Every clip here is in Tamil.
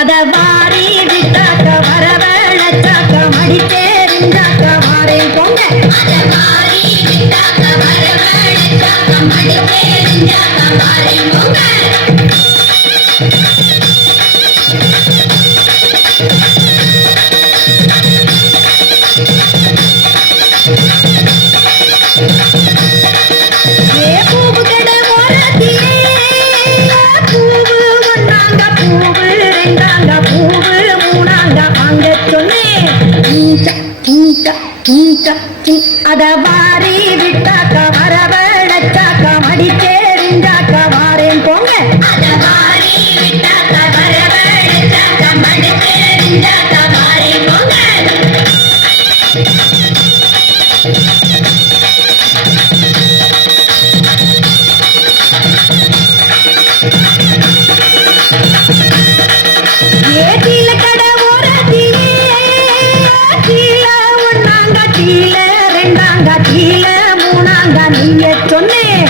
அத வாரி விட்டாக்க வரவழைச்சாக்க மடித்தேரிஞ்சாக்க வாரேன் போங்க. அத வாரி விட்டாக்க வரவழைச்சாக்க மடித்தேரிஞ்சாக்க வாரேன் போங்க. அத வாரி விட்டாக்க வரவழைச்சாக்க மடித்தேரிஞ்சாக்க வாரேன் போங்க. அத வாரி விட்டாக்க வரவழைச்சாக்க மடித்தேரிஞ்சாக்க வாரேன் போங்க. ஏத்தில கடை ஓரத்திலே கீழே ஒண்ணாங்க கீழே ரெண்டாங்க கீழே மூணாங்க நீங்க சொன்னேன்.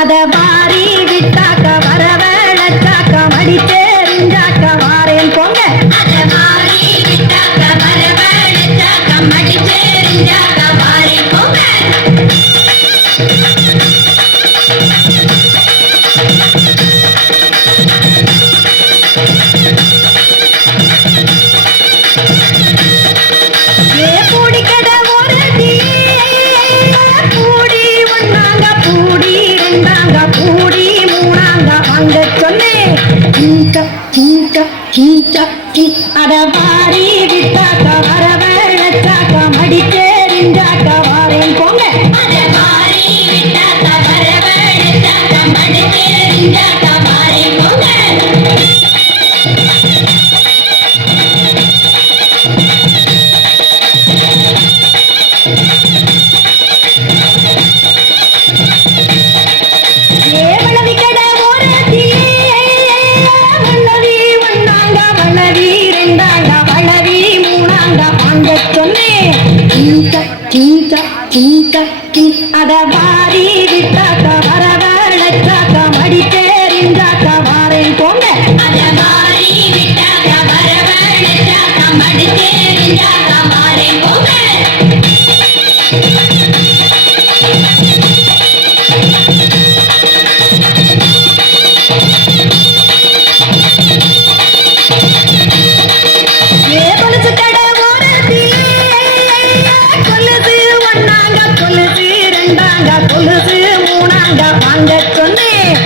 அத வாரி விட்டாக்க வரவழைச்சாக்க மடித்தேரிஞ்சாக்க வாரேன் போங்க. அத வாரி விட்டாக்க வரவழைச்சாக்க மடித்தேரிஞ்சாக்க வாரேன் போங்க. அத வாரி விட்டாக்க வரவழைச்சாக்க மடித்தேரிஞ்சாக்க வாரேன் போங்க. அத வாரி விட்டாக்க வரவழைச்சாக்க மடித்தேரிஞ்சாக்க வாரேன் போங்க. அத வாரி விட்டாக்க வரவழைச்சாக்க மடித்தேரிஞ்சாக்க வாரேன் போங்க. அத வாரி விட்டாக்க வரவழைச்சாக்க மடித்தேரிஞ்சாக்க வாரேன் போங்க. கொலுசு மூணாங்க வாங்க சொன்னேன்.